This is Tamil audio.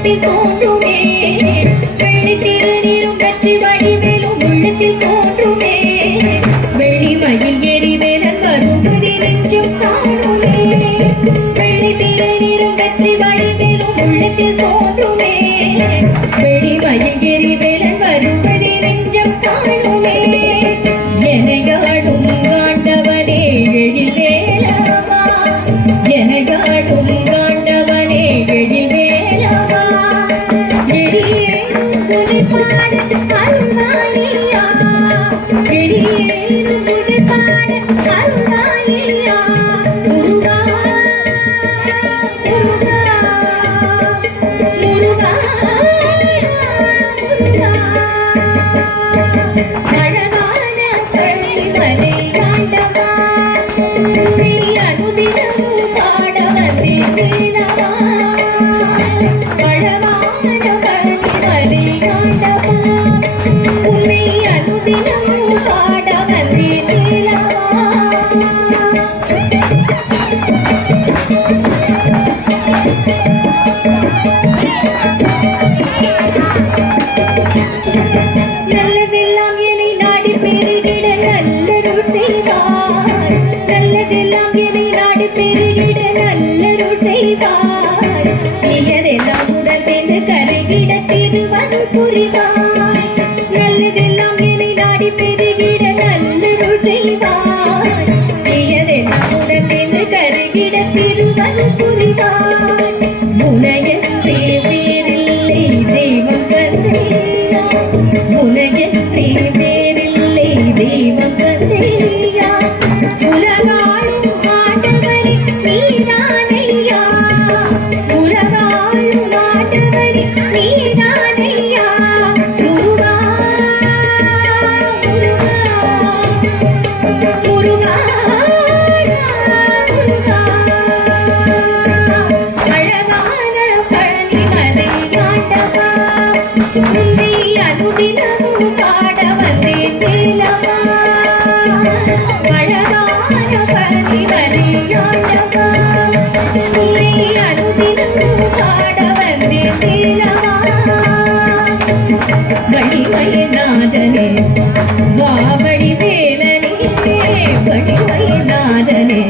உள்ளத்தில் தோன்றுமே வெள்ளி திருநீரும் வெற்றி வடிவேலும் உள்ளத்தில் தோன்றுமே வெள்ளி மயில் எரிவேலன் வரும்படி நெஞ்சம் காணுமே வெள்ளி திருநீரும் வெற்றி வடிவேலும் உள்ளத்தில் தோன்றுமே வெள்ளி மயில் எரிவேலன் வரும்படி நெஞ்சம் காணுமே எனையாடும் காண்டவனே எழில்வேலவா எனையாடும் காண்டவனே எழில்வேலவா எழிலேறும் துதிப்பாடு அருள்வாயியா எழிலேறும் துதிப்பாடு அருள்வாயியா முருகா முருகா முருகா முருகா அழகான பள்ளிமலை ஆண்டவா நீ அனுதினமும் பாட வந்தேன் வேலவா அழகான பள்ளிமலை ஆண்டவா உன்னை அனுதினமும் பாட வந்தேன் வேலவா நல்லதெல்லாம் என்னை நாடி பெருகிட நல்லருள் செய்வார் நல்லதெல்லாம் என்னை நாடி பெருகிட நல்லருள் செய்வார் தீயதெல்லாம் உடன் சேர்ந்து கரைகிட திருவருள் புரிவார் நல்லதெல்லாம் என்னை நாடி பெருகிட நல்லருள் செய்வார் தீயதெல்லாம் உடன் சேர்ந்து கரைகிட திருவருள் புரிவார் உனையன்றே வேறில்லை தெய்வம் கந்தையா உனையன்றே வேறில்லை தெய்வம் கந்தையா உலகாளும் ஆண்டவனே நீதானையா உலகாளும் ஆண்டவனே நீதானையா முருகா முருகா முருகா அழகான பழனிமலை ஆண்டவா உன்னை அனுதினமும் பாட வந்தேன் வேலவா அழகான பழனிமலை ஆண்டவா உன்னை அனுதினமும் பாட வந்தேன் வேலவா வடிவயநாதனே வா வடிவேலனே வடிவயநாதனே